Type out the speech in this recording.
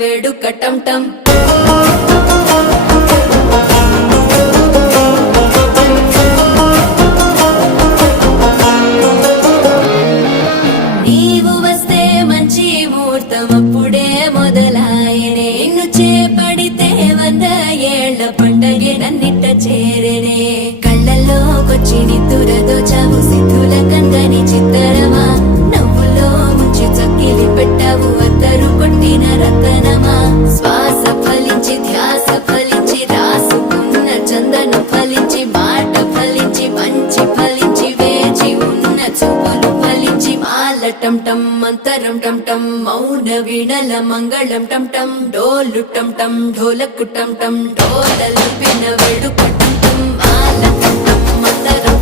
వేడుక టం టం నీవు వస్తే మంచి ముహూర్తం అప్పుడే మొదలాయనే నిన్ను చేపడితే 100 ఏళ్ల పండగే నన్నిట్ట చేరనే కళ్ళల్లోకొచ్చి నిద్దురదోచావు సిద్ధుల కందని చిత్తరమా నవ్వులో ముంచి చక్కిలి పెట్టావు అద్దరు కొట్టిన రతనమా శ్వాస ఫలించి ధ్యాస ఫలించి రాసుకున్న చందనం ఫలించి మాట ఫలించి మంచి ఫలించి వేచి ఉన్న చూపులు ఫలించి మాల టం టం మంతరం టం టం మౌన వీణల మంగళం టం టం డోలు టం టం ఢోలకు టం టం డోలలిపిన వేడుక టం టం మాల టం టం మంతరం